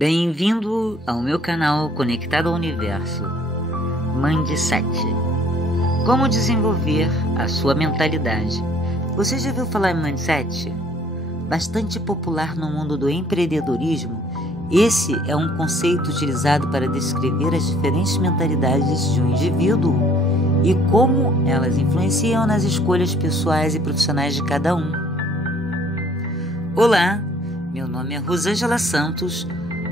Bem-vindo ao meu canal Conectado ao Universo. Mindset. Como desenvolver a sua mentalidade? Você já ouviu falar em Mindset? Bastante popular no mundo do empreendedorismo, esse é um conceito utilizado para descrever as diferentes mentalidades de um indivíduo e como elas influenciam nas escolhas pessoais e profissionais de cada um. Olá, meu nome é Rosângela Santos.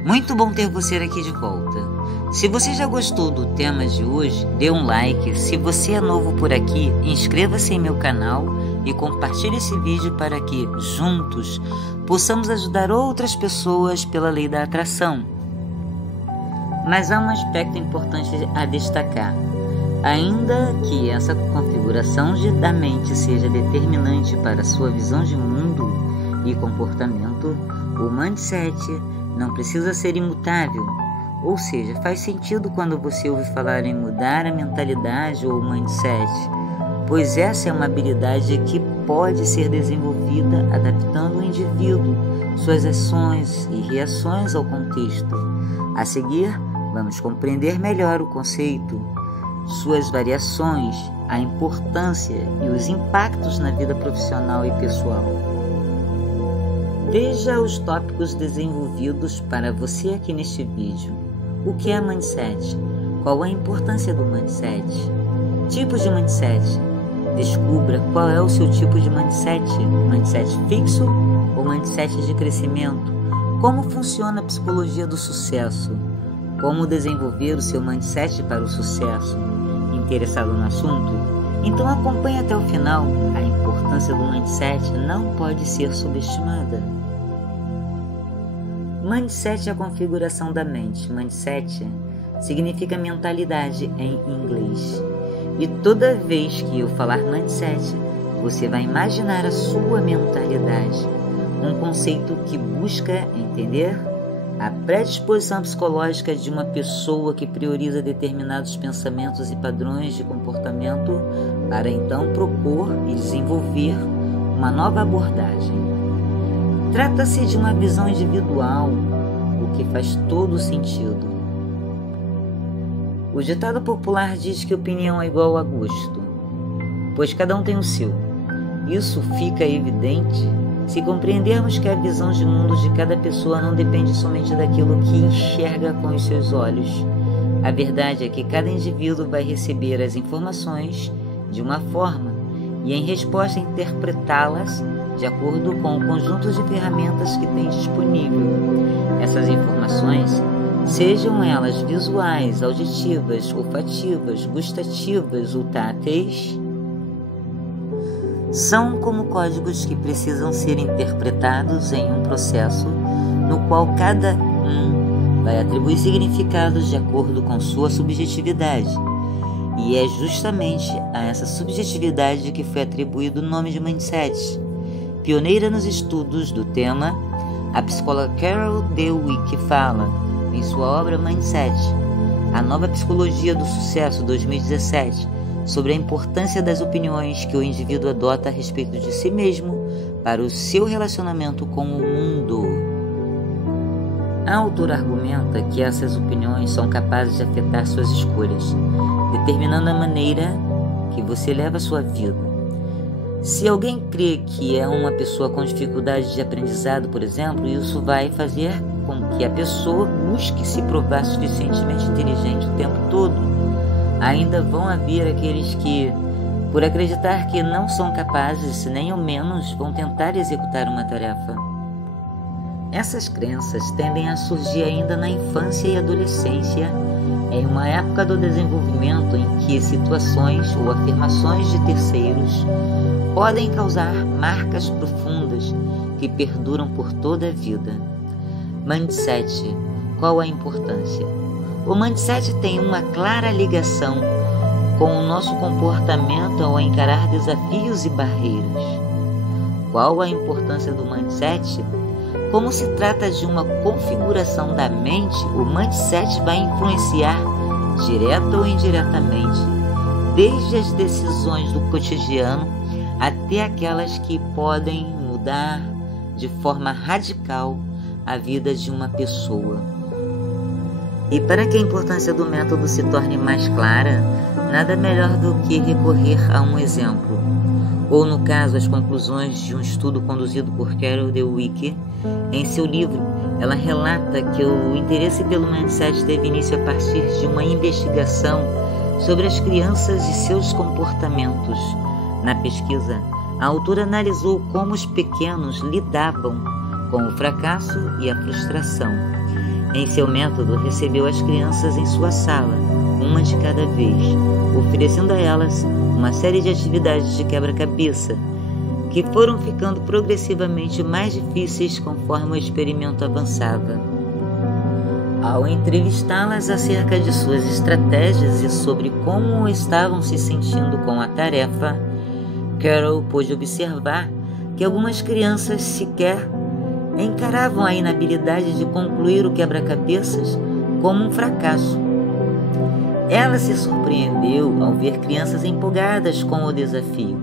Muito bom ter você aqui de volta. Se você já gostou do tema de hoje, dê um like. Se você é novo por aqui, inscreva-se em meu canal e compartilhe esse vídeo para que, juntos, possamos ajudar outras pessoas pela lei da atração. Mas há um aspecto importante a destacar. Ainda que essa configuração da mente seja determinante para a sua visão de mundo e comportamento, o mindset não precisa ser imutável, ou seja, faz sentido quando você ouve falar em mudar a mentalidade ou mindset, pois essa é uma habilidade que pode ser desenvolvida adaptando o indivíduo, suas ações e reações ao contexto. A seguir, vamos compreender melhor o conceito, suas variações, a importância e os impactos na vida profissional e pessoal. Veja os tópicos desenvolvidos para você aqui neste vídeo. O que é mindset? Qual a importância do mindset? Tipos de mindset. Descubra qual é o seu tipo de mindset. Mindset fixo ou mindset de crescimento? Como funciona a psicologia do sucesso? Como desenvolver o seu mindset para o sucesso? Interessado no assunto? Então acompanhe até o final. A importância do mindset não pode ser subestimada. Mindset é a configuração da mente. Mindset significa mentalidade em inglês. E toda vez que eu falar mindset, você vai imaginar a sua mentalidade. Um conceito que busca entender a predisposição psicológica de uma pessoa que prioriza determinados pensamentos e padrões de comportamento para então propor e desenvolver uma nova abordagem. Trata-se de uma visão individual, o que faz todo sentido. O ditado popular diz que opinião é igual a gosto, pois cada um tem o seu. Isso fica evidente se compreendermos que a visão de mundo de cada pessoa não depende somente daquilo que enxerga com os seus olhos. A verdade é que cada indivíduo vai receber as informações de uma forma e, em resposta, interpretá-las de acordo com o conjunto de ferramentas que tem disponível. Essas informações, sejam elas visuais, auditivas, olfativas, gustativas ou táteis, são como códigos que precisam ser interpretados em um processo no qual cada um vai atribuir significados de acordo com sua subjetividade. E é justamente a essa subjetividade que foi atribuído o nome de mindset. Pioneira nos estudos do tema, a psicóloga Carol Dweck fala, em sua obra Mindset, a nova psicologia do sucesso 2017, sobre a importância das opiniões que o indivíduo adota a respeito de si mesmo para o seu relacionamento com o mundo. A autora argumenta que essas opiniões são capazes de afetar suas escolhas, determinando a maneira que você leva a sua vida. Se alguém crê que é uma pessoa com dificuldade de aprendizado, por exemplo, isso vai fazer com que a pessoa busque se provar suficientemente inteligente o tempo todo. Ainda vão haver aqueles que, por acreditar que não são capazes, nem ao menos vão tentar executar uma tarefa. Essas crenças tendem a surgir ainda na infância e adolescência, em uma época do desenvolvimento em que situações ou afirmações de terceiros podem causar marcas profundas que perduram por toda a vida. Mindset. Qual a importância? O mindset tem uma clara ligação com o nosso comportamento ao encarar desafios e barreiras. Qual a importância do mindset? Como se trata de uma configuração da mente, o mindset vai influenciar direta ou indiretamente, desde as decisões do cotidiano até aquelas que podem mudar de forma radical a vida de uma pessoa. E para que a importância do método se torne mais clara, nada melhor do que recorrer a um exemplo, ou no caso as conclusões de um estudo conduzido por Carol Dweck. Em seu livro, ela relata que o interesse pelo mindset teve início a partir de uma investigação sobre as crianças e seus comportamentos. Na pesquisa, a autora analisou como os pequenos lidavam com o fracasso e a frustração. Em seu método, recebeu as crianças em sua sala, uma de cada vez, oferecendo a elas uma série de atividades de quebra-cabeça, que foram ficando progressivamente mais difíceis conforme o experimento avançava. Ao entrevistá-las acerca de suas estratégias e sobre como estavam se sentindo com a tarefa, Carol pôde observar que algumas crianças sequer encaravam a inabilidade de concluir o quebra-cabeças como um fracasso. Ela se surpreendeu ao ver crianças empolgadas com o desafio,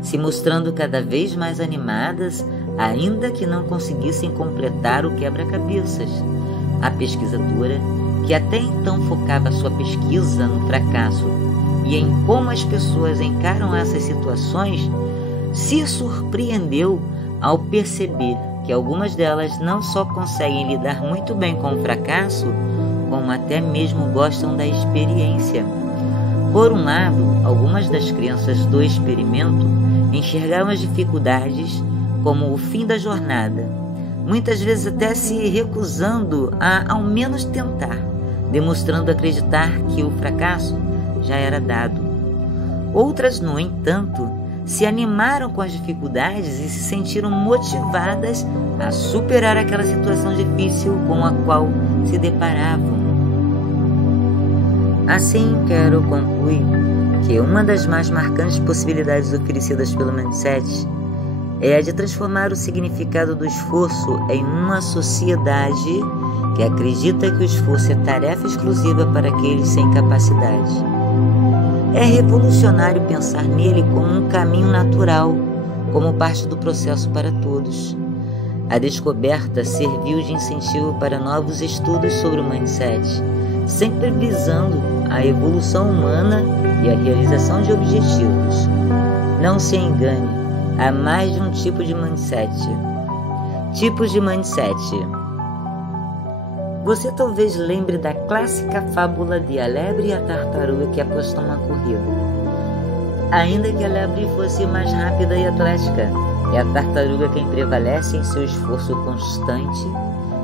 se mostrando cada vez mais animadas, ainda que não conseguissem completar o quebra-cabeças. A pesquisadora, que até então focava sua pesquisa no fracasso e em como as pessoas encaram essas situações, se surpreendeu ao perceber que algumas delas não só conseguem lidar muito bem com o fracasso, como até mesmo gostam da experiência. Por um lado, algumas das crianças do experimento enxergaram as dificuldades como o fim da jornada, muitas vezes até se recusando a ao menos tentar, demonstrando acreditar que o fracasso já era dado. Outras, no entanto, se animaram com as dificuldades e se sentiram motivadas a superar aquela situação difícil com a qual se deparavam. Assim, Carol conclui que uma das mais marcantes possibilidades oferecidas pelo mindset é a de transformar o significado do esforço em uma sociedade que acredita que o esforço é tarefa exclusiva para aqueles sem capacidade. É revolucionário pensar nele como um caminho natural, como parte do processo para todos. A descoberta serviu de incentivo para novos estudos sobre o mindset, sempre visando a evolução humana e a realização de objetivos. Não se engane, há mais de um tipo de mindset. Tipos de mindset. Você talvez lembre da clássica fábula de a lebre e a tartaruga que apostam uma corrida. Ainda que a lebre fosse mais rápida e atlética, é a tartaruga quem prevalece em seu esforço constante,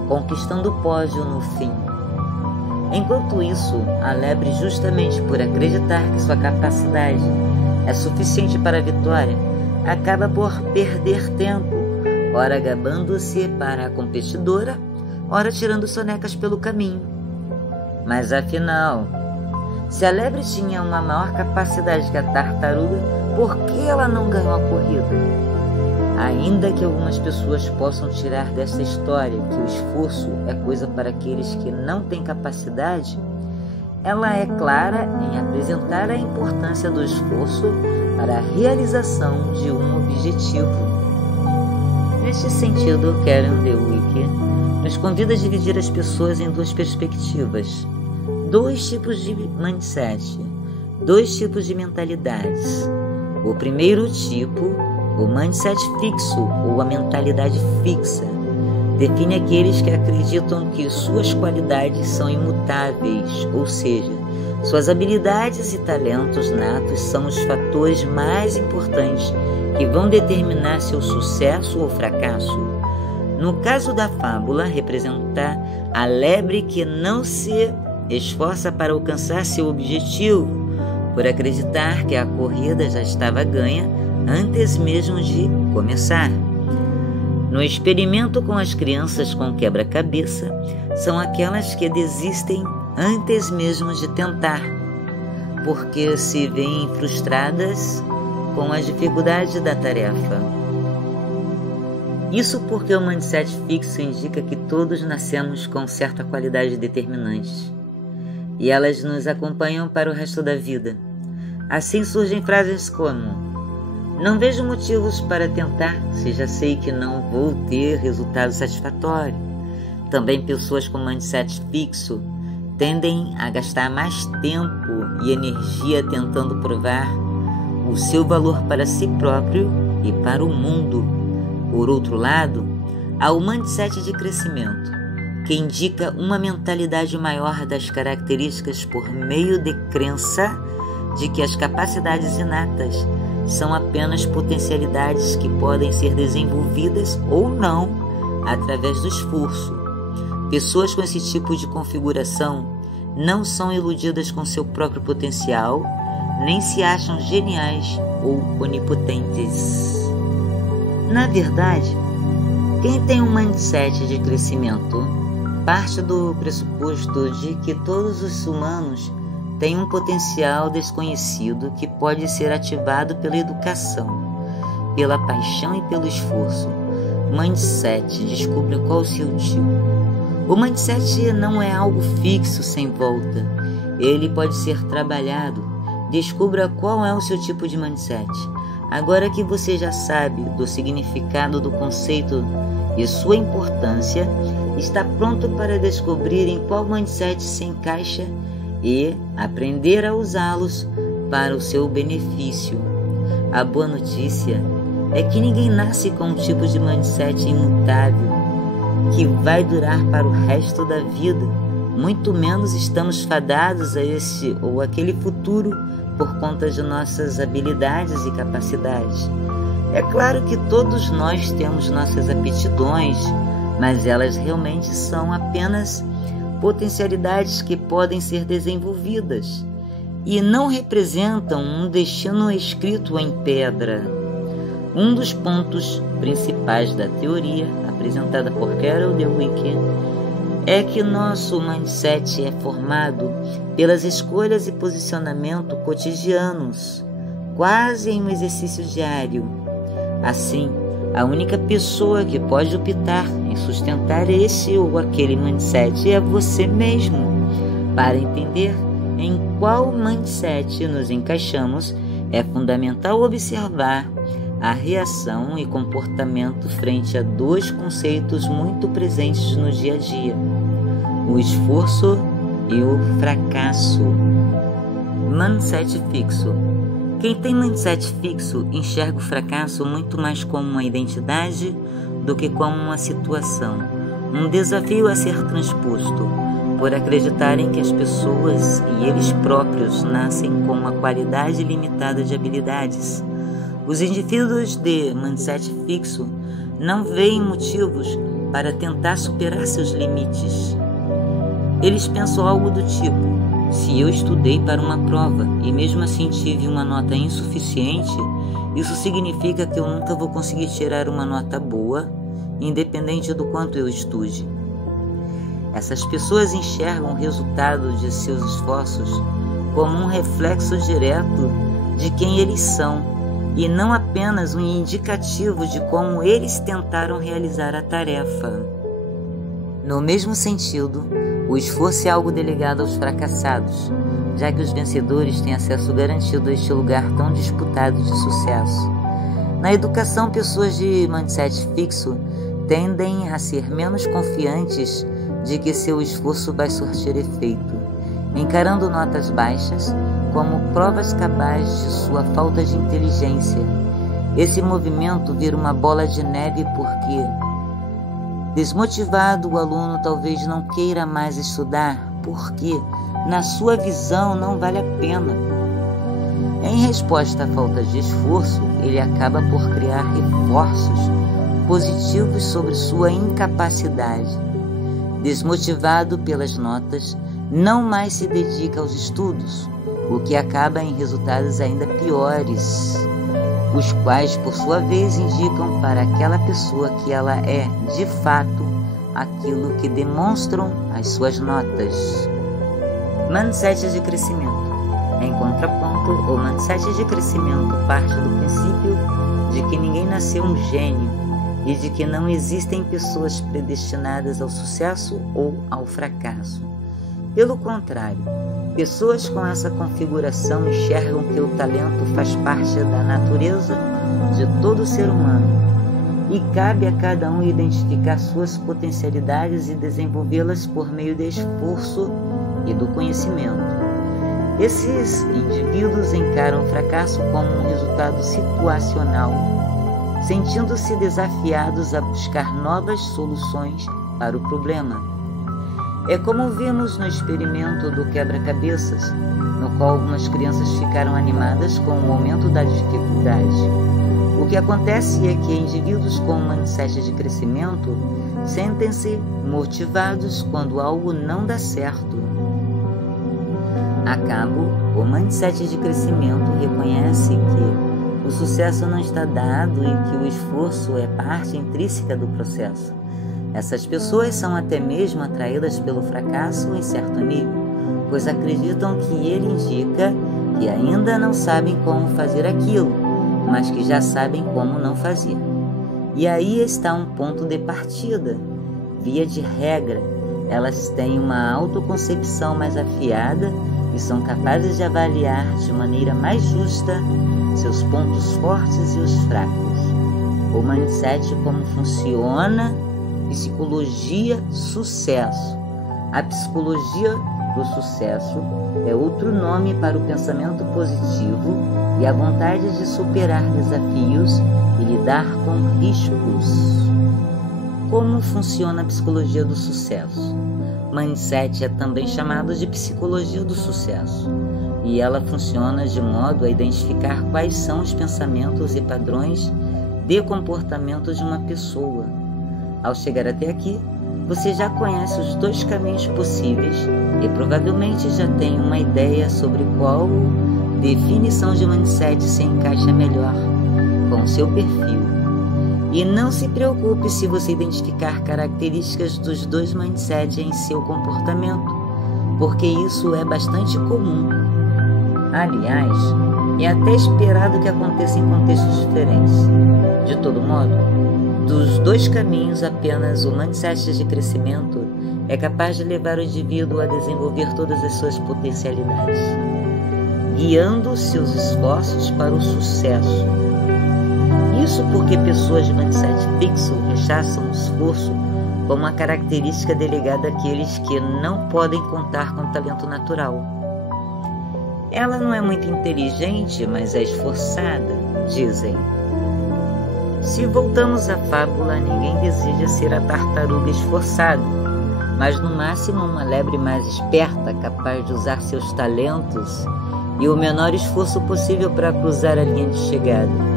conquistando o pódio no fim. Enquanto isso, a lebre, justamente por acreditar que sua capacidade é suficiente para a vitória, acaba por perder tempo, ora gabando-se para a competidora, ora tirando sonecas pelo caminho. Mas afinal, se a lebre tinha uma maior capacidade que a tartaruga, por que ela não ganhou a corrida? Ainda que algumas pessoas possam tirar dessa história que o esforço é coisa para aqueles que não têm capacidade, ela é clara em apresentar a importância do esforço para a realização de um objetivo. Neste sentido, Carol Dweck nos convida a dividir as pessoas em duas perspectivas, dois tipos de mindset, dois tipos de mentalidades. O primeiro tipo, o mindset fixo ou a mentalidade fixa, define aqueles que acreditam que suas qualidades são imutáveis, ou seja, suas habilidades e talentos natos são os fatores mais importantes que vão determinar seu sucesso ou fracasso. No caso da fábula, representa a lebre que não se esforça para alcançar seu objetivo, por acreditar que a corrida já estava ganha antes mesmo de começar. No experimento com as crianças com quebra-cabeça, são aquelas que desistem antes mesmo de tentar, porque se veem frustradas com as dificuldades da tarefa. Isso porque o mindset fixo indica que todos nascemos com certa qualidade determinante, e elas nos acompanham para o resto da vida. Assim surgem frases como: não vejo motivos para tentar, se já sei que não vou ter resultado satisfatório. Também pessoas com mindset fixo tendem a gastar mais tempo e energia tentando provar o seu valor para si próprio e para o mundo. Por outro lado, há o mindset de crescimento, que indica uma mentalidade maior das características por meio de crença de que as capacidades inatas são apenas potencialidades que podem ser desenvolvidas ou não através do esforço. Pessoas com esse tipo de configuração não são iludidas com seu próprio potencial, nem se acham geniais ou onipotentes. Na verdade, quem tem um mindset de crescimento parte do pressuposto de que todos os humanos têm um potencial desconhecido que pode ser ativado pela educação, pela paixão e pelo esforço. Mindset, descubra qual o seu tipo. O mindset não é algo fixo sem volta. Ele pode ser trabalhado. Descubra qual é o seu tipo de mindset. Agora que você já sabe do significado do conceito e sua importância, está pronto para descobrir em qual mindset se encaixa e aprender a usá-los para o seu benefício. A boa notícia é que ninguém nasce com um tipo de mindset imutável que vai durar para o resto da vida. Muito menos estamos fadados a esse ou aquele futuro por conta de nossas habilidades e capacidades. É claro que todos nós temos nossas aptidões, mas elas realmente são apenas potencialidades que podem ser desenvolvidas e não representam um destino escrito em pedra. Um dos pontos principais da teoria apresentada por Carol Dweck é que nosso mindset é formado pelas escolhas e posicionamento cotidianos, quase em um exercício diário. Assim, a única pessoa que pode optar em sustentar esse ou aquele mindset é você mesmo. Para entender em qual mindset nos encaixamos, é fundamental observar a reação e comportamento frente a dois conceitos muito presentes no dia a dia: o esforço e o fracasso. Mindset fixo. Quem tem mindset fixo enxerga o fracasso muito mais como uma identidade do que como uma situação, um desafio a ser transposto, por acreditarem que as pessoas e eles próprios nascem com uma qualidade limitada de habilidades. Os indivíduos de mindset fixo não veem motivos para tentar superar seus limites. Eles pensam algo do tipo: se eu estudei para uma prova e mesmo assim tive uma nota insuficiente, isso significa que eu nunca vou conseguir tirar uma nota boa, independente do quanto eu estude. Essas pessoas enxergam o resultado de seus esforços como um reflexo direto de quem eles são, e não apenas um indicativo de como eles tentaram realizar a tarefa. No mesmo sentido, o esforço é algo delegado aos fracassados, já que os vencedores têm acesso garantido a este lugar tão disputado de sucesso. Na educação, pessoas de mindset fixo tendem a ser menos confiantes de que seu esforço vai surtir efeito, encarando notas baixas como provas cabais de sua falta de inteligência. Esse movimento vira uma bola de neve porque, desmotivado, o aluno talvez não queira mais estudar porque, na sua visão, não vale a pena. Em resposta à falta de esforço, ele acaba por criar reforços positivos sobre sua incapacidade. Desmotivado pelas notas, não mais se dedica aos estudos, o que acaba em resultados ainda piores, os quais, por sua vez, indicam para aquela pessoa que ela é, de fato, aquilo que demonstram as suas notas. Mindset de crescimento. Em contraponto, o mindset de crescimento parte do princípio de que ninguém nasceu um gênio e de que não existem pessoas predestinadas ao sucesso ou ao fracasso. Pelo contrário, pessoas com essa configuração enxergam que o talento faz parte da natureza de todo ser humano e cabe a cada um identificar suas potencialidades e desenvolvê-las por meio de esforço e do conhecimento. Esses indivíduos encaram o fracasso como um resultado situacional, sentindo-se desafiados a buscar novas soluções para o problema. É como vimos no experimento do quebra-cabeças, no qual algumas crianças ficaram animadas com o aumento da dificuldade. O que acontece é que indivíduos com um mindset de crescimento sentem-se motivados quando algo não dá certo. A cabo, o mindset de crescimento reconhece que o sucesso não está dado e que o esforço é parte intrínseca do processo. Essas pessoas são até mesmo atraídas pelo fracasso em certo nível, pois acreditam que ele indica que ainda não sabem como fazer aquilo, mas que já sabem como não fazer. E aí está um ponto de partida. Via de regra, elas têm uma autoconcepção mais afiada e são capazes de avaliar de maneira mais justa seus pontos fortes e os fracos. O mindset, como funciona, psicologia sucesso. A psicologia do sucesso é outro nome para o pensamento positivo e a vontade de superar desafios e lidar com riscos. Como funciona a psicologia do sucesso? Mindset é também chamado de psicologia do sucesso, e ela funciona de modo a identificar quais são os pensamentos e padrões de comportamento de uma pessoa. Ao chegar até aqui, você já conhece os dois caminhos possíveis e provavelmente já tem uma ideia sobre qual definição de mindset se encaixa melhor com o seu perfil. E não se preocupe se você identificar características dos dois mindsets em seu comportamento, porque isso é bastante comum. Aliás, é até esperado que aconteça em contextos diferentes. De todo modo, dos dois caminhos, apenas o mindset de crescimento é capaz de levar o indivíduo a desenvolver todas as suas potencialidades, guiando seus esforços para o sucesso. Isso porque pessoas de mindset fixo rechaçam o esforço como uma característica delegada àqueles que não podem contar com talento natural. Ela não é muito inteligente, mas é esforçada, dizem. Se voltamos à fábula, ninguém deseja ser a tartaruga esforçada, mas no máximo uma lebre mais esperta, capaz de usar seus talentos e o menor esforço possível para cruzar a linha de chegada.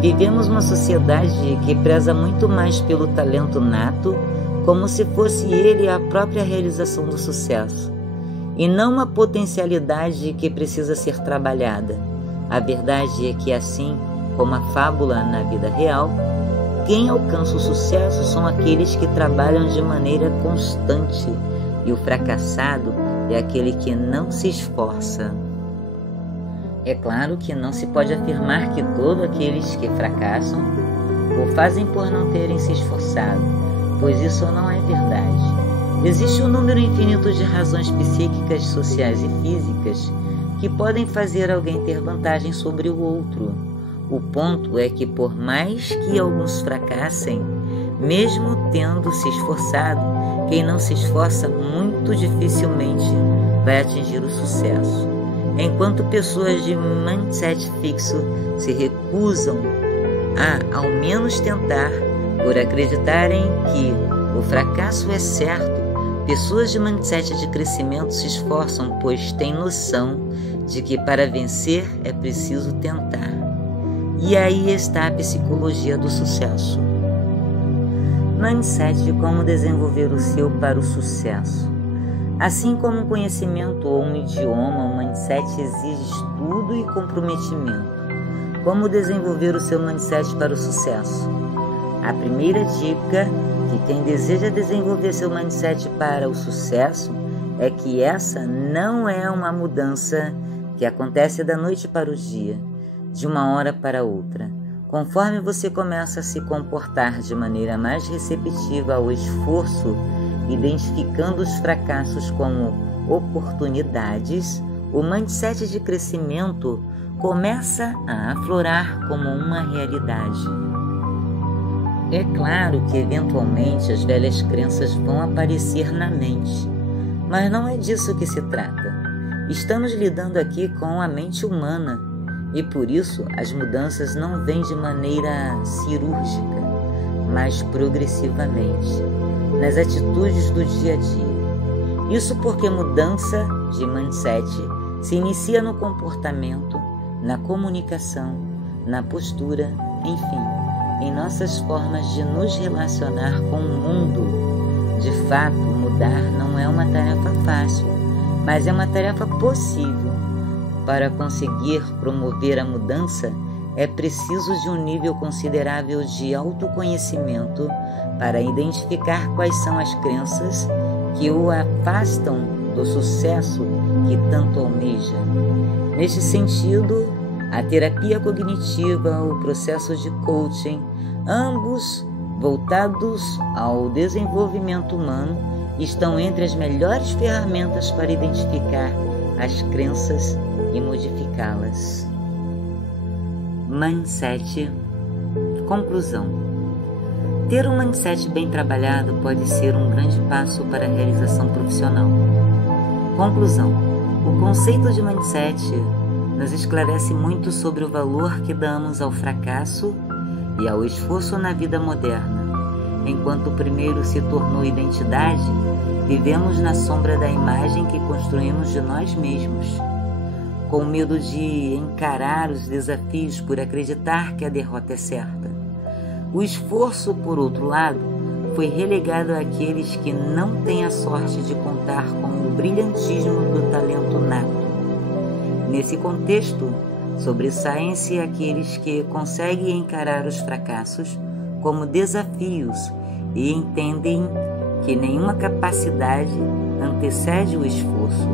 Vivemos uma sociedade que preza muito mais pelo talento nato, como se fosse ele a própria realização do sucesso, e não uma potencialidade que precisa ser trabalhada. A verdade é que, assim como a fábula na vida real, quem alcança o sucesso são aqueles que trabalham de maneira constante, e o fracassado é aquele que não se esforça. É claro que não se pode afirmar que todos aqueles que fracassam o fazem por não terem se esforçado, pois isso não é verdade. Existe um número infinito de razões psíquicas, sociais e físicas que podem fazer alguém ter vantagem sobre o outro. O ponto é que, por mais que alguns fracassem, mesmo tendo se esforçado, quem não se esforça muito dificilmente vai atingir o sucesso. Enquanto pessoas de mindset fixo se recusam a, ao menos, tentar, por acreditarem que o fracasso é certo, pessoas de mindset de crescimento se esforçam, pois têm noção de que para vencer é preciso tentar. E aí está a psicologia do sucesso. Mindset de como desenvolver o seu para o sucesso. Assim como um conhecimento ou um idioma, o mindset exige estudo e comprometimento. Como desenvolver o seu mindset para o sucesso? A primeira dica que quem deseja desenvolver seu mindset para o sucesso é que essa não é uma mudança que acontece da noite para o dia, de uma hora para outra. Conforme você começa a se comportar de maneira mais receptiva ao esforço, identificando os fracassos como oportunidades, o mindset de crescimento começa a aflorar como uma realidade. É claro que eventualmente as velhas crenças vão aparecer na mente, Mas não é disso que se trata. Estamos lidando aqui com a mente humana e por isso as mudanças não vêm de maneira cirúrgica, mas progressivamente, nas atitudes do dia a dia. Isso porque mudança de mindset se inicia no comportamento, na comunicação, na postura, enfim, em nossas formas de nos relacionar com o mundo. De fato, mudar não é uma tarefa fácil, mas é uma tarefa possível. Para conseguir promover a mudança, é preciso de um nível considerável de autoconhecimento para identificar quais são as crenças que o afastam do sucesso que tanto almeja. Neste sentido, a terapia cognitiva, o processo de coaching, ambos voltados ao desenvolvimento humano, estão entre as melhores ferramentas para identificar as crenças e modificá-las. Mindset. Conclusão. Ter um mindset bem trabalhado pode ser um grande passo para a realização profissional. Conclusão. O conceito de mindset nos esclarece muito sobre o valor que damos ao fracasso e ao esforço na vida moderna. Enquanto o primeiro se tornou identidade, vivemos na sombra da imagem que construímos de nós mesmos, com medo de encarar os desafios por acreditar que a derrota é certa. O esforço, por outro lado, foi relegado àqueles que não têm a sorte de contar com o brilhantismo do talento nato. Nesse contexto, sobressaem-se aqueles que conseguem encarar os fracassos como desafios e entendem que nenhuma capacidade antecede o esforço.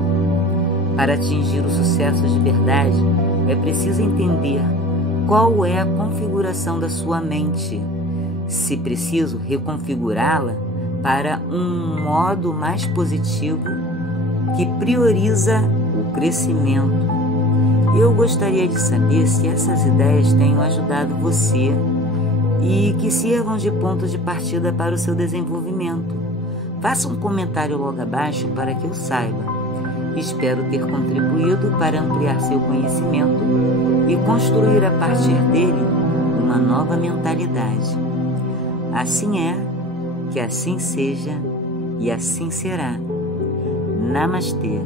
Para atingir o sucesso de verdade, é preciso entender qual é a configuração da sua mente, se preciso reconfigurá-la para um modo mais positivo que prioriza o crescimento. Eu gostaria de saber se essas ideias tenham ajudado você e que sirvam de ponto de partida para o seu desenvolvimento. Faça um comentário logo abaixo para que eu saiba. Espero ter contribuído para ampliar seu conhecimento e construir a partir dele uma nova mentalidade. Assim é, que assim seja e assim será. Namastê.